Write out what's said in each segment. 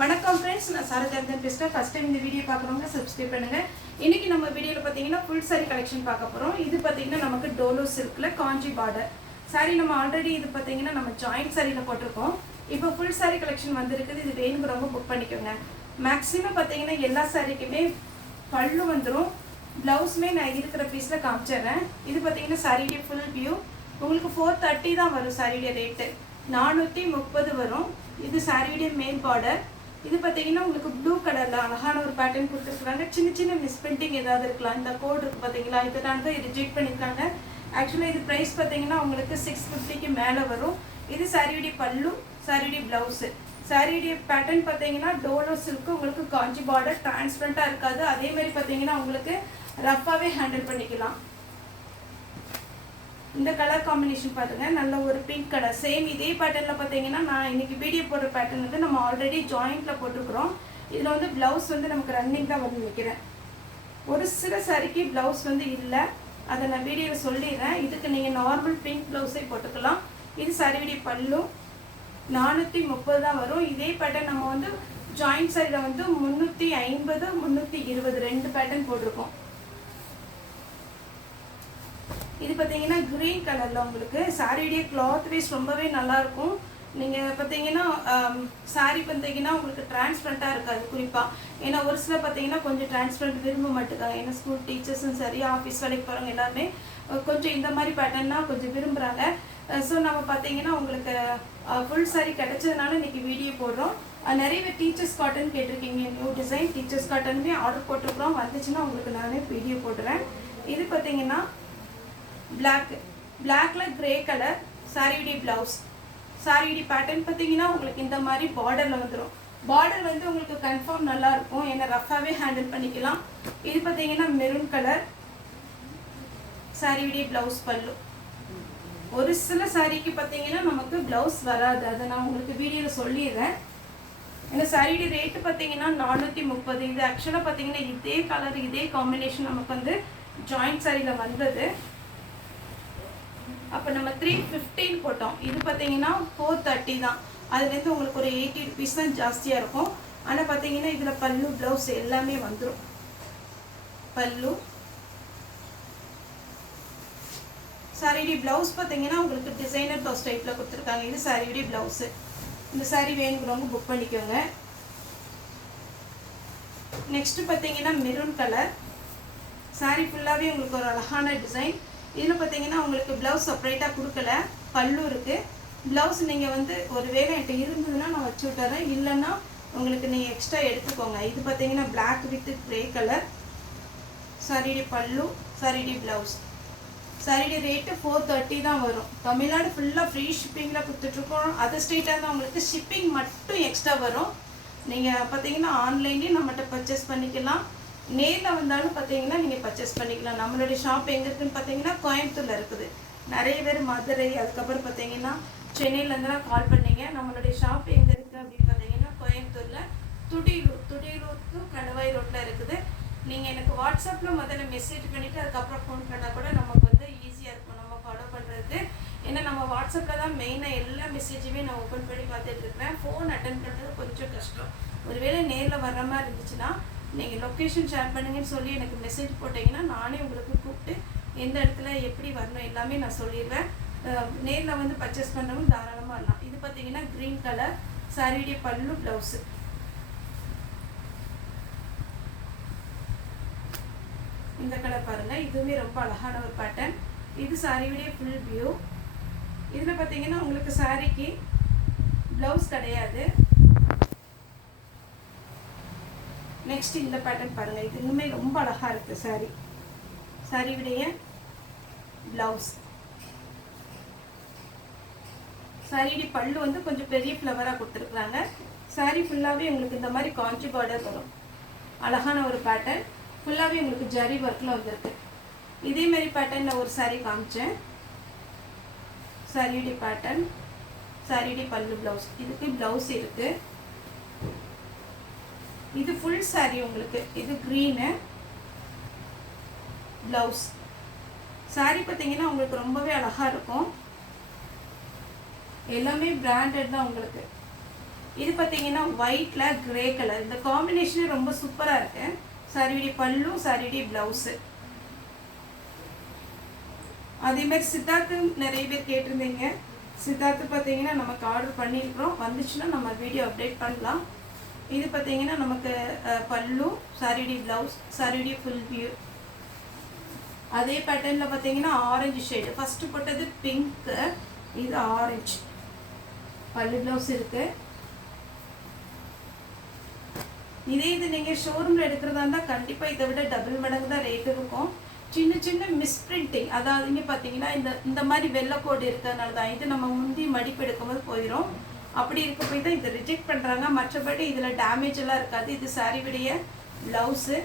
வணக்கம் ஃப்ரெண்ட்ஸ், நான் சாரஜாந்தன் பேசுகிறேன். ஃபஸ்ட் டைம் இந்த வீடியோ பார்க்குறவங்க சப்ஸ்கிரைப் பண்ணுங்கள். இன்றைக்கி நம்ம வீடியோவில் பார்த்தீங்கன்னா ஃபுல் சாரி கலெக்ஷன் பார்க்க போகிறோம். இது பார்த்தீங்கன்னா நமக்கு டோலோ சில்கில் காஞ்சி பார்டர் சாரி. நம்ம ஆல்ரெடி இது பார்த்தீங்கன்னா நம்ம ஜாயிண்ட் சாரியில் போட்டிருக்கோம். இப்போ ஃபுல் சாரி கலெக்ஷன் வந்திருக்குது. இது வேணுங்கிறவங்க புக் பண்ணிக்கோங்க. மேக்ஸிமம் பார்த்தீங்கன்னா எல்லா சாரிக்குமே பல்லு வந்துடும். ப்ளவுஸுமே நான் இருக்கிற பீஸில் காமிச்சிடுறேன். இது பார்த்தீங்கன்னா சாரியுடைய ஃபுல் வியூ. உங்களுக்கு 430 தான் வரும். சாரியுடைய ரேட்டு 430 வரும். இது சாரியுடைய மெயின் பார்டர். இது பார்த்தீங்கன்னா உங்களுக்கு ப்ளூ கலரில் அழகான ஒரு பேட்டர்ன் கொடுத்துருக்குறாங்க. சின்ன சின்ன மிஸ்பிரிண்டிங் ஏதாவது இருக்கலாம். இந்த கோட் இருக்குது பார்த்தீங்களா, இதனால தான் ரிஜெக்ட் பண்ணியிருக்காங்க. ஆக்சுவலாக இது ப்ரைஸ் பார்த்தீங்கன்னா உங்களுக்கு 650க்கு மேலே வரும். இது சாரியுடைய பல்லு, சாரியுடைய ப்ளவுஸு. சாரியுடைய பேட்டர்ன் பார்த்தீங்கன்னா டோலோ சில்க்கு. உங்களுக்கு காஞ்சி பார்டர் டிரான்ஸ்பரண்ட்டாக இருக்காது. அதேமாதிரி பார்த்தீங்கன்னா உங்களுக்கு ரஃப்பாகவே ஹேண்டில் பண்ணிக்கலாம். இந்த கலர் காம்பினேஷன் பாருங்கள், நல்ல ஒரு பிங்க் கலர். சேம் இதே பேட்டர்னில் பார்த்தீங்கன்னா நான் இன்றைக்கி வீடியோ போடுற பேட்டர்ன் வந்து நம்ம ஆல்ரெடி ஜாயிண்ட்டில் போட்டிருக்கிறோம். இதில் வந்து ப்ளவுஸ் வந்து நமக்கு ரன்னிங் தான் வந்து வைக்கிறேன். ஒரு சில சாரிக்கு ப்ளவுஸ் வந்து இல்லை, அதை நான் வீடியோவில் சொல்லிடுறேன். இதுக்கு நீங்கள் நார்மல் பிங்க் ப்ளவுஸே போட்டுக்கலாம். இது சாரியுடைய பல்லு 430 தான் வரும். இதே பேட்டர்ன் நம்ம வந்து ஜாயிண்ட் சாரியில் வந்து 350 320 ரெண்டு பேட்டர்ன் போட்டிருக்கோம். இது பார்த்தீங்கன்னா க்ரீன் கலரில் உங்களுக்கு சாரியுடைய கிளாத் வைஸ் ரொம்பவே நல்லாயிருக்கும். நீங்கள் பார்த்தீங்கன்னா சாரி பார்த்தீங்கன்னா உங்களுக்கு டிரான்ஸ்பரண்ட்டாக இருக்காது குறிப்பாக. ஏன்னா ஒரு சில பார்த்தீங்கன்னா கொஞ்சம் டிரான்ஸ்பரண்ட் விரும்ப மாட்டேங்காங்க. ஏன்னா ஸ்கூல் டீச்சர்ஸும் சரி, ஆஃபீஸ் வேலைக்கு போகிறவங்க எல்லாருமே கொஞ்சம் இந்த மாதிரி பேட்டர்னா கொஞ்சம் விரும்புகிறாங்க. ஸோ நம்ம பார்த்தீங்கன்னா உங்களுக்கு ஃபுல் சாரி கிடச்சதுனால இன்றைக்கி வீடியோ போடுறோம். நிறைய பேர் டீச்சர்ஸ் காட்டன் கேட்டிருக்கீங்க. நியூ டிசைன் டீச்சர்ஸ் காட்டனுமே ஆர்டர் போட்டிருக்கிறோம். வந்துச்சுன்னா உங்களுக்கு நானே வீடியோ போடுறேன். இது பார்த்தீங்கன்னா பிளாக்ல கிரே கலர் சாரியுடைய ப்ளவுஸ். சாரியுடைய பேட்டர்ன் பார்த்தீங்கன்னா உங்களுக்கு இந்த மாதிரி பார்டரில் வந்துடும். பார்டர் வந்து உங்களுக்கு கன்ஃபார்ம் நல்லா இருக்கும். ஏன்னா ரஃபாகவே ஹேண்டில் பண்ணிக்கலாம். இது பார்த்தீங்கன்னா மெரூன் கலர் சாரியுடைய ப்ளவுஸ் பல்லு. ஒரு சில சாரிக்கு பார்த்தீங்கன்னா நமக்கு ப்ளவுஸ் வராது, அதை நான் உங்களுக்கு வீடியோவில் சொல்லிடுறேன். இந்த சாரியுடைய ரேட்டு பார்த்தீங்கன்னா 430. இது ஆக்சுவலாக பார்த்தீங்கன்னா இதே கலர் இதே காம்பினேஷன் நமக்கு வந்து ஜாயிண்ட் சாரியில் வந்தது. அப்போ நம்ம 315 போட்டோம். இது பார்த்தீங்கன்னா 430 தான். அதுலேருந்து உங்களுக்கு ஒரு 80 ருபீஸ் தான் ஜாஸ்தியாக இருக்கும். ஆனால் பார்த்தீங்கன்னா இதில் பல்லு ப்ளவுஸ் எல்லாமே வந்துடும். பல்லு சாரியுடைய ப்ளவுஸ் பார்த்தீங்கன்னா உங்களுக்கு டிசைனர் ப்ளவுஸ் டைப்பில் கொடுத்துருக்காங்க. இது சாரியுடைய ப்ளவுஸு. இந்த சாரி வேணுங்கிறவங்க புக் பண்ணிக்கோங்க. நெக்ஸ்ட்டு பார்த்தீங்கன்னா மெரூன் கலர் சாரி ஃபுல்லாகவே உங்களுக்கு ஒரு அழகான டிசைன். இதில் பார்த்தீங்கன்னா உங்களுக்கு ப்ளவுஸ் செப்பரேட்டாக கொடுக்கல, பல்லு இருக்குது. ப்ளவுஸ் நீங்கள் வந்து ஒரு வேலை என்கிட்ட இருந்ததுன்னா நான் வச்சு விட்டுறேன், இல்லைன்னா உங்களுக்கு நீங்கள் எக்ஸ்ட்ரா எடுத்துக்கோங்க. இது பார்த்தீங்கன்னா பிளாக் வித் க்ரே கலர் சாரியுடைய பல்லு, சாரியுடைய ப்ளவுஸ். சாரியுடைய ரேட்டு 430 தான் வரும். தமிழ்நாடு ஃபுல்லாக ஃப்ரீ ஷிப்பிங்கில் கொடுத்துட்ருக்கோம். அதர் ஸ்டேட்டாக தான் உங்களுக்கு ஷிப்பிங் மட்டும் எக்ஸ்ட்ரா வரும். நீங்கள் பார்த்தீங்கன்னா ஆன்லைன்லேயும் நம்மகிட்ட பர்ச்சேஸ் பண்ணிக்கலாம். நேரில் வந்தாலும் பார்த்தீங்கன்னா நீங்கள் பர்ச்சேஸ் பண்ணிக்கலாம். நம்மளுடைய ஷாப் எங்கே இருக்குதுன்னு பார்த்தீங்கன்னா கோயம்புத்தூரில் இருக்குது. நிறைய பேர் மதுரை, அதுக்கப்புறம் பார்த்தீங்கன்னா சென்னையிலேருந்துலாம் கால் பண்ணிங்க. நம்மளுடைய ஷாப் எங்கே இருக்குது அப்படின்னு பார்த்தீங்கன்னா கோயம்புத்தூரில் துடியலூர் கணவாய் ரோட்டில் இருக்குது. நீங்கள் எனக்கு வாட்ஸ்அப்பில் முதல்ல மெசேஜ் பண்ணிவிட்டு அதுக்கப்புறம் ஃபோன் பண்ணால் கூட நமக்கு வந்து ஈஸியாக இருக்கும் நம்ம ஃபாலோ பண்ணுறதுக்கு. ஏன்னா நம்ம வாட்ஸ்அப்பில் தான் மெயினாக எல்லா மெசேஜுமே நான் ஓப்பன் பண்ணி பார்த்துட்டு இருக்கிறேன். ஃபோன் அட்டன் பண்ணுறது கொஞ்சம் கஷ்டம். ஒருவேளை நேரில் வர்ற மாதிரி இருந்துச்சுன்னா நீங்கள் லொக்கேஷன் ஷேர் பண்ணுங்கன்னு சொல்லி எனக்கு மெசேஜ் போட்டிங்கன்னா நானே உங்களுக்கு கூப்பிட்டு எந்த இடத்துல எப்படி வரணும் எல்லாமே நான் சொல்லிடுவேன். நேரில் வந்து பர்ச்சேஸ் பண்ணவும் தாராளமாக வரலாம். இது பார்த்தீங்கன்னா க்ரீன் கலர் சாரியுடைய பல்லு ப்ளவுஸு. இந்த கலர் பாருங்கள், இதுவுமே ரொம்ப அழகான ஒரு பேட்டர்ன். இது சாரியுடைய ஃபுல் வியூ. இதில் பார்த்தீங்கன்னா உங்களுக்கு சாரிக்கு ப்ளவுஸ் கிடையாது. நெக்ஸ்ட் இந்த பேட்டர்ன் பாருங்கள், இது இன்னுமே ரொம்ப அழகாக இருக்குது. சாரியுடைய ப்ளவுஸ். சாரியுடைய பல்லு வந்து கொஞ்சம் பெரிய ஃப்ளவராக கொடுத்துருக்குறாங்க. சாரி ஃபுல்லாகவே உங்களுக்கு இந்த மாதிரி காஞ்சி பார்டர் வரும். அழகான ஒரு பேட்டர்ன். ஃபுல்லாகவே உங்களுக்கு ஜரி ஒர்க்கில் வந்துருக்கு. இதேமாரி பேட்டர்னில் ஒரு சாரி காமிச்சேன். சாரியுடைய பேட்டர்ன், சாரியுடைய பல்லு ப்ளவுஸ். இதுக்கு ப்ளவுஸ் இருக்குது. இது ஃபுல் சாரி உங்களுக்கு. இது க்ரீனு ப்ளவுஸ். சாரி பார்த்தீங்கன்னா உங்களுக்கு ரொம்பவே அழகாக இருக்கும். எல்லாமே பிராண்டட் தான் உங்களுக்கு. இது பார்த்தீங்கன்னா ஒயிட்டில் கிரே கலர், இந்த காம்பினேஷனே ரொம்ப சூப்பராக இருக்குது. சாரியுடைய பல்லு, சாரியுடைய ப்ளவுஸு. அதேமாதிரி சித்தார்த்து நிறைய பேர் கேட்டிருந்தீங்க. சித்தார்த்து பார்த்தீங்கன்னா நமக்கு ஆர்டர் பண்ணியிருக்கிறோம், வந்துச்சுன்னா நம்ம வீடியோ அப்டேட் பண்ணலாம். இது பார்த்தீங்கன்னா நமக்கு பல்லு, சாரியுடைய ப்ளவுஸ், சாரியுடைய ஃபுல் வியூ. அதே பேட்டர்னில் பார்த்தீங்கன்னா ஆரஞ்சு ஷேடு, ஃபஸ்ட்டு போட்டது பிங்க்கு, இது ஆரஞ்சு. பல்லு ப்ளவுஸ் இருக்குது. இது நீங்கள் ஷோரூமில் எடுக்கிறதா இருந்தால் கண்டிப்பாக இதை விட டபுள் மடங்கு தான் ரேட் இருக்கும். சின்ன சின்ன மிஸ்பிரிண்டிங், அதாவது இங்கே பார்த்தீங்கன்னா இந்த மாதிரி வெள்ளைக்கோடு இருக்கிறதுனால தான் இது நம்ம முந்தி மடிப்பு எடுக்கும்போது போயிடும். அப்படி இருக்க போய் தான் இதை ரிஜெக்ட் பண்ணுறாங்க. மற்றபடி இதில் டேமேஜ் எல்லாம் இருக்காது. இது சாரியுடைய ப்ளவுஸு.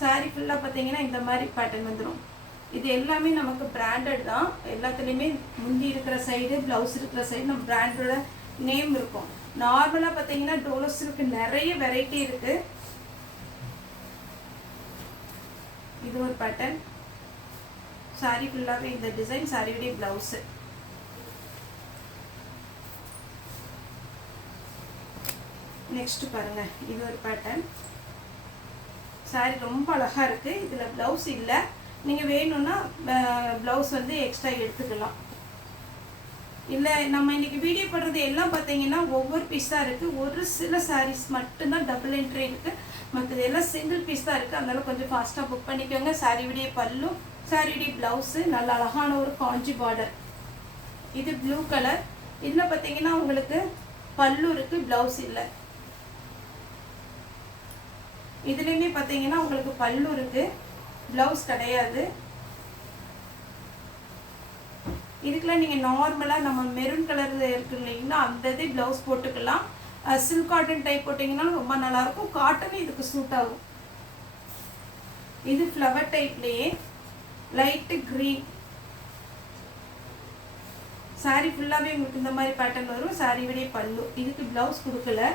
சாரி ஃபுல்லாக பார்த்தீங்கன்னா இந்த மாதிரி பேட்டர்ன் வந்துடும். இது எல்லாமே நமக்கு பிராண்டட் தான். எல்லாத்துலேயுமே முந்தி இருக்கிற சைடு, ப்ளவுஸ் இருக்கிற சைடு நம்ம பிராண்டோட நேம் இருக்கும். நார்மலாக பார்த்தீங்கன்னா டோலோ சில்க் நிறைய வெரைட்டி இருக்குது. இது ஒரு பேட்டர்ன். சாரி ஃபுல்லாகவே இந்த டிசைன், சாரியுடைய ப்ளவுஸு. நெக்ஸ்ட் பாருங்க, இது ஒரு பேட்டர்ன். சாரி ரொம்ப அழகாக இருக்குது. இதில் ப்ளவுஸ் இல்லை, நீங்கள் வேணும்னா ப்ளவுஸ் வந்து எக்ஸ்ட்ரா எடுத்துக்கலாம். இல்லை நம்ம இன்றைக்கி வீடியோ போடுறது எல்லாம் பார்த்தீங்கன்னா ஒவ்வொரு பீஸாக இருக்குது. ஒரு சில சாரீஸ் மட்டும்தான் டபுள் என்ட்ரி இருக்குது, மற்றது எல்லாம் சிங்கிள் பீஸ் தான் இருக்குது. அதனால கொஞ்சம் ஃபாஸ்ட்டாக புக் பண்ணிக்கோங்க. சாரியுடைய பல்லு, சாரியுடைய ப்ளவுஸு, நல்ல அழகான ஒரு காஞ்சி பார்டர். இது ப்ளூ கலர். இதில் பார்த்தீங்கன்னா உங்களுக்கு பல்லு இருக்குது, ப்ளவுஸ் இல்லை. இதுலேயுமே பார்த்தீங்கன்னா உங்களுக்கு பல்லு இருக்குது, ப்ளவுஸ் கிடையாது. இதுக்கெல்லாம் நீங்கள் நார்மலாக நம்ம மெரூன் கலரில் இருக்கு இல்லைங்களா, அந்த இது ப்ளவுஸ் போட்டுக்கலாம். சில்க் காட்டன் டைப் போட்டிங்கன்னா ரொம்ப நல்லாயிருக்கும். காட்டன் இதுக்கு சூட் ஆகும். இது ஃப்ளவர் டைப்லேயே லைட்டு க்ரீன். சாரி ஃபுல்லாகவே உங்களுக்கு இந்த மாதிரி பேட்டர்ன் வரும். சாரியுடைய பல்லு. இதுக்கு ப்ளவுஸ் கொடுக்கல.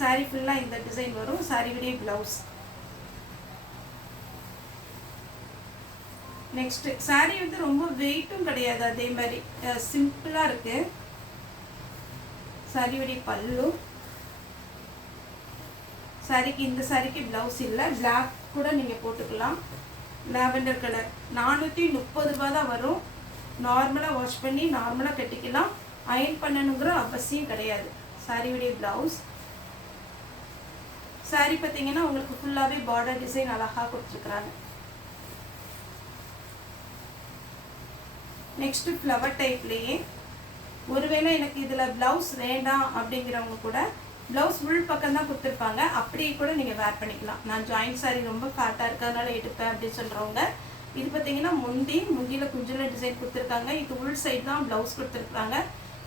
சாரி ஃபுல்லாக இந்த டிசைன் வரும். சாரியுடைய ப்ளவுஸ். நெக்ஸ்ட்டு சாரி வந்து ரொம்ப வெயிட்டும் கிடையாது, அதே மாதிரி சிம்பிளாக இருக்குது. சாரியுடைய பல்லு. சாரிக்கு இந்த சாரிக்கு ப்ளவுஸ் இல்லை, பிளாக் கூட நீங்கள் போட்டுக்கலாம். Lavender colour. 430 ரூபா தான் வரும். நார்மலாக வாஷ் பண்ணி நார்மலாக கட்டிக்கலாம். அயன் பண்ணணுங்கிற அவசியம் கிடையாது. சாரியுடைய ப்ளவுஸ். சாரி பார்த்தீங்கன்னா உங்களுக்கு ஃபுல்லாகவே பார்டர் டிசைன் அழகாக கொடுத்துருக்குறாங்க. நெக்ஸ்ட்டு ஃப்ளவர் டைப்லேயே. ஒருவேளை எனக்கு இதில் ப்ளவுஸ் வேண்டாம் அப்படிங்கிறவங்க கூட ப்ளவுஸ் உள் பக்கம் தான் கொடுத்துருப்பாங்க, அப்படியே கூட நீங்கள் வேர் பண்ணிக்கலாம். நான் ஜாயிண்ட் சாரி ரொம்ப ஃபேட்டாக இருக்கிறதுனால எடுப்பேன் அப்படின்னு சொல்கிறவங்க, இது பார்த்தீங்கன்னா முந்தியில் குஞ்சில் டிசைன் கொடுத்துருக்காங்க. இது உள் சைடு தான் ப்ளவுஸ் கொடுத்துருக்குறாங்க.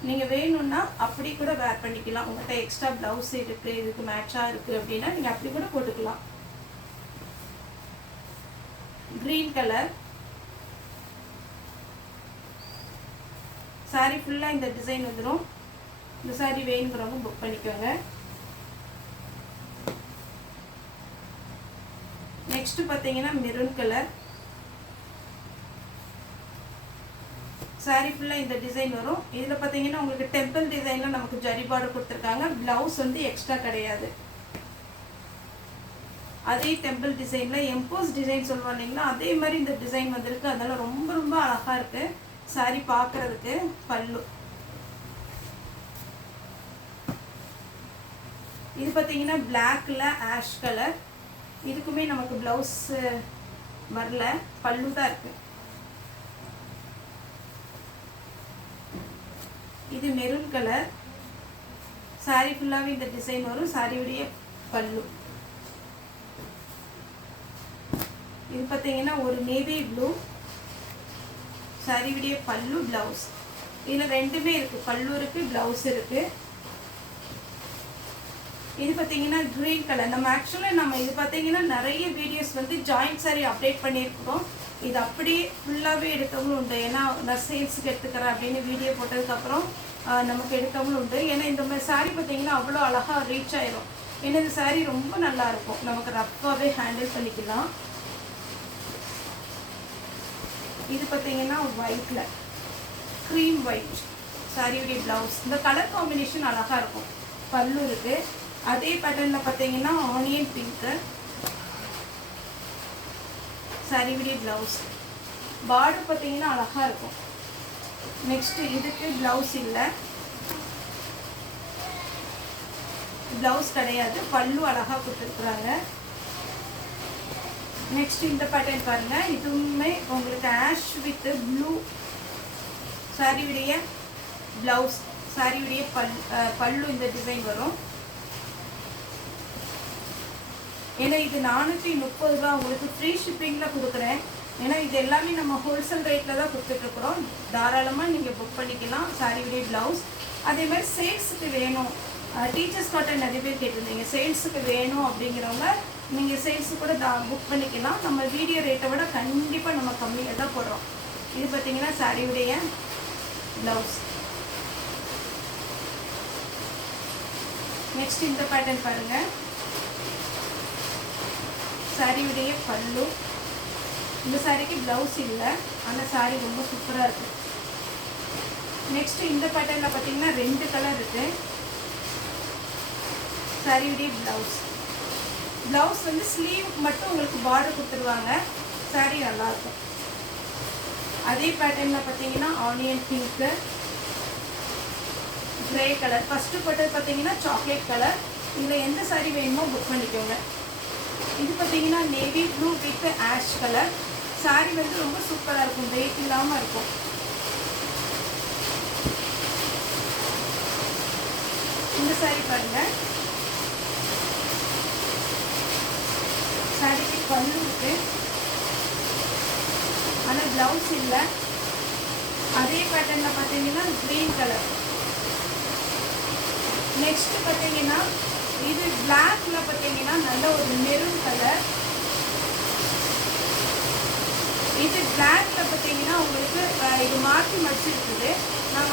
நீங்கள் வேணும்னா அப்படி கூட வேர் பண்ணிக்கலாம். உங்கள்கிட்ட எக்ஸ்ட்ரா ப்ளவுஸ் இருக்குது, இதுக்கு மேட்சாக இருக்குது அப்படின்னா நீங்கள் அப்படி கூட போட்டுக்கலாம். Green colour. சாரி ஃபுல்லாக இந்த டிசைன் வந்துடும். இந்த சாரி வேணுங்கிறவங்க புக் பண்ணிக்கோங்க. நெக்ஸ்ட் பார்த்தீங்கன்னா மெரூன் கலர். சாரி ஃபுல்லாக இந்த டிசைன் வரும். இதில் பார்த்தீங்கன்னா உங்களுக்கு டெம்பிள் டிசைனில் நமக்கு ஜரி பார்டர் கொடுத்துருக்காங்க. ப்ளவுஸ் வந்து எக்ஸ்ட்ரா கிடையாது. அதே டெம்பிள் டிசைனில் எம்போஸ் டிசைன் சொல்லுவோம் இல்லைங்களா, அதே மாதிரி இந்த டிசைன் வந்திருக்கு. அதனால ரொம்ப ரொம்ப அழகாக இருக்குது சாரி பார்க்குறதுக்கு. பல்லு. இது பார்த்தீங்கன்னா பிளாக்கில் ஆஷ் கலர். இதுக்குமே நமக்கு ப்ளவுஸ் வரல, பல்லு தான் இருக்குது. இது மெரூன் கலர். சாரி ஃபுல்லாகவே இந்த டிசைன் வரும். சாரியுடைய பல்லு. இது பார்த்தீங்கன்னா ஒரு நேவி ப்ளூ. சாரியுடைய பல்லு, ப்ளவுஸ். இதில் ரெண்டுமே இருக்குது, பல்லு இருக்குது, ப்ளவுஸ் இருக்குது. இது பார்த்தீங்கன்னா க்ரீன் கலர். நம்ம இது பார்த்தீங்கன்னா நிறைய வீடியோஸ் வந்து ஜாயிண்ட் சாரி அப்டேட் பண்ணியிருக்கிறோம். இது அப்படியே ஃபுல்லாகவே எடுத்தவங்களும் உண்டு. ஏன்னா நான் சேல்ஸுக்கு எடுத்துக்கிறேன் அப்படின்னு வீடியோ போட்டதுக்கப்புறம் நமக்கு எடுத்தவங்களும் உண்டு. ஏன்னா இந்த மாதிரி சாரீ பார்த்தீங்கன்னா அவ்வளோ அழகாக ரீச் ஆயிரும். ஏன்னா இந்த சாரீ ரொம்ப நல்லாயிருக்கும், நமக்கு ரஃப்பாகவே ஹேண்டில் பண்ணிக்கலாம். இது பார்த்தீங்கன்னா ஒயிட்டில் க்ரீம் ஒயிட் சாரியுடைய ப்ளவுஸ். இந்த கலர் காம்பினேஷன் அழகாக இருக்கும். பல்லு இருக்குது. அதே பேட்டர்னில் பார்த்தீங்கன்னா ஆனியன் பிங்க்கு சாரியுடைய ப்ளவுஸ். பார்டர் பார்த்தீங்கன்னா அழகாக இருக்கும். நெக்ஸ்ட்டு இதுக்கு ப்ளவுஸ் இல்லை, ப்ளவுஸ் கிடையாது, பல்லு அழகாக கொடுத்துருக்குறாங்க. நெக்ஸ்ட் இந்த பேட்டர்ன் பாருங்கள். இதுவுமே உங்களுக்கு ஆஷ் வித் ப்ளூ சாரியுடைய ப்ளவுஸ், சாரியுடைய பல்லு இந்த டிசைன் வரும். ஏன்னா இது 430 ரூபா உங்களுக்கு ஃப்ரீ ஷிப்பிங்கில் கொடுக்குறேன். ஏன்னா இது எல்லாமே நம்ம ஹோல்சேல் ரேட்டில் தான் கொடுத்துட்ருக்குறோம். தாராளமாக நீங்கள் புக் பண்ணிக்கலாம் சாரியுடைய ப்ளவுஸ். அதே மாதிரி சேல்ஸுக்கு வேணும், டீச்சர்ஸ் காட்டன் நிறைய பேர் கேட்டிருந்தீங்க, சேல்ஸுக்கு வேணும் அப்படிங்கிறவங்க நீங்கள் சேல்ஸு கூட புக் பண்ணிக்கலாம். நம்ம வீடியோ ரேட்டை விட கண்டிப்பாக நம்ம கம்மியாக தான் போடுறோம். இது பார்த்தீங்கன்னா சாரியுடைய ப்ளவுஸ். நெக்ஸ்ட் இந்த பேட்டர்ன் பாருங்கள். சாரியுடைய பல்லு. இந்த சாரிக்கு ப்ளவுஸ் இல்லை, ஆனால் சாரி ரொம்ப சூப்பராக இருக்குது. நெக்ஸ்ட்டு இந்த பேட்டர்னில் பார்த்தீங்கன்னா 2 கலர் இருக்குது. சாரியுடைய ப்ளவுஸ். ப்ளவுஸ் வந்து ஸ்லீவ் மட்டும் உங்களுக்கு பார்டர் கொடுத்துருவாங்க. சாரி நல்லாயிருக்கும். அதே பேட்டர்னில் பார்த்தீங்கன்னா onion pink, grey colour. First போட்டது பார்த்தீங்கன்னா சாக்லேட் கலர். இதில் எந்த சாரி வேணுமோ புக் பண்ணிக்கோங்க. இது பார்த்தீங்கன்னா navy blue with ash colour. Sorry வந்து ரொம்ப சூப்பராக இருக்கும், வெயிட் இல்லாமல் இருக்கும். இந்த சாரி பாருங்கள். சாரிக்கு பல்லு இருக்கு, ஆனால் ப்ளவுஸ் இல்லை. அதே பேட்டர்னில் பார்த்தீங்கன்னா க்ரீன் கலர். நெக்ஸ்ட்டு பார்த்தீங்கன்னா இது பிளாக்ல பார்த்தீங்கன்னா நல்ல ஒரு மெரூன் கலர். இது பிளாக்ல பார்த்தீங்கன்னா உங்களுக்கு இது மாற்றி மடிச்சிருக்குது. நம்ம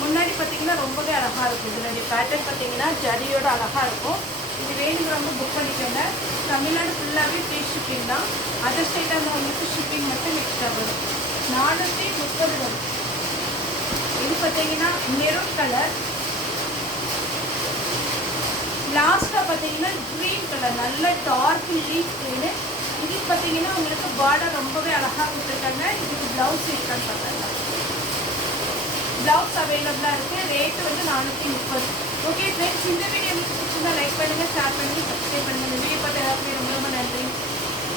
முன்னாடி பார்த்தீங்கன்னா ரொம்பவே அழகாக இருக்கும். இதனுடைய பேட்டர்ன் பார்த்தீங்கன்னா ஜரியோட அழகாக இருக்கும். இது வேணுங்கிறவங்க புக் பண்ணிக்கோங்க. தமிழ்நாடு ஃபுல்லாகவே ஃப்ரீ ஷிப்பிங் தான். அதர் ஸ்டேட்டாக இருந்தவங்களுக்கு ஷிப்பிங் மட்டும் எக்ஸ்ட்ரா வரும். 430 வரும். இது பார்த்தீங்கன்னா மெரூன் கலர். லாஸ்ட்டாக பார்த்தீங்கன்னா க்ரீன் கலர், நல்ல டார்க் லீஃப் க்ரீனு. இது பார்த்தீங்கன்னா உங்களுக்கு பார்டர் ரொம்பவே அழகாக கொடுத்துருக்காங்க. இதுக்கு ப்ளவுஸ் இருக்கான்னு பார்த்தாங்க. ப்ளவுஸ் அவைலபிளாக இருக்குது. ரேட்டு வந்து 430. ஓகே ஃப்ரெண்ட்ஸ், இந்த வீடியோ எனக்கு பிடிச்சிருந்தா லைக் பண்ணுங்கள், ஷேர் பண்ணுங்கள், சப்ஸ்கிரைப் பண்ணுங்கள். இந்த வீடியோ பார்த்து எல்லாருமே ரொம்ப ரொம்ப நன்றி.